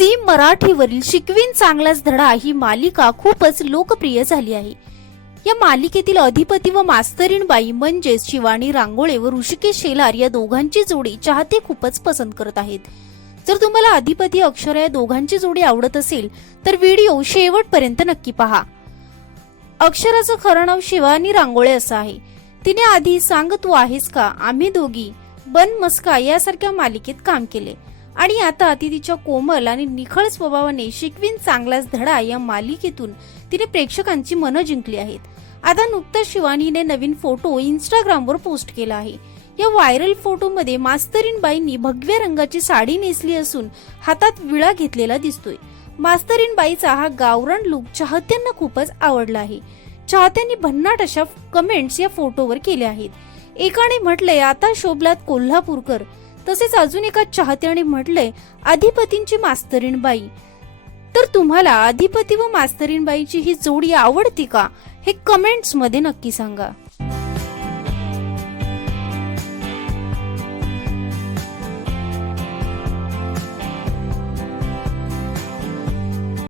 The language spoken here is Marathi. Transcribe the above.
झी मराठीवरील शिकवीन चांगलाच धडा ही मालिका खूपच लोकप्रिय झाली आहे. या मालिकेतील अधिपती व मास्तरीण बाई म्हणजेच शिवानी रांगोळे व ऋषिकेश शेलार या दोघांची जोडी चाहते खूपच पसंत करत आहेत. जर तुम्हाला अधिपती अक्षर या दोघांची जोडी आवडत असेल तर व्हिडिओ शेवटपर्यंत नक्की पहा. अक्षराचं खरं नाव शिवानी रांगोळे असं आहे. तिने आधी सांग तू आहेस का? आम्ही दोघी बन मस्का यासारख्या मालिकेत काम केले. आणि आता ती तिच्या कोमल आणि निखळ स्वभावाने शिकवीन चांगलाच धडा या मालिकेतून तिने प्रेक्षकांची मनं जिंकली आहेत. आता नुकताच शिवानीने नवीन फोटो इंस्टाग्रामवर पोस्ट केला आहे. या व्हायरल फोटोमध्ये मास्तरीन बाईंनी भगव्या रंगाची साडी नेसली असून हातात विळा घेतलेला दिसतोय. मास्तरीन बाईचा हा गावरण लुक चाहत्यांना खूपच आवडला आहे. चाहत्यांनी भन्नाट अशा कमेंट्स या फोटोवर केल्या आहेत. एकाने म्हटलंय आता शोभलात कोल्हापूरकर. तसेच अजून एका चाहत्याने म्हटले अधिपतींची मास्तरीण बाई तर तुम्हाला अधिपती व मास्तरीण बाईची ही जोडी आवडती का? हे कमेंट्समध्ये नक्की सांगा.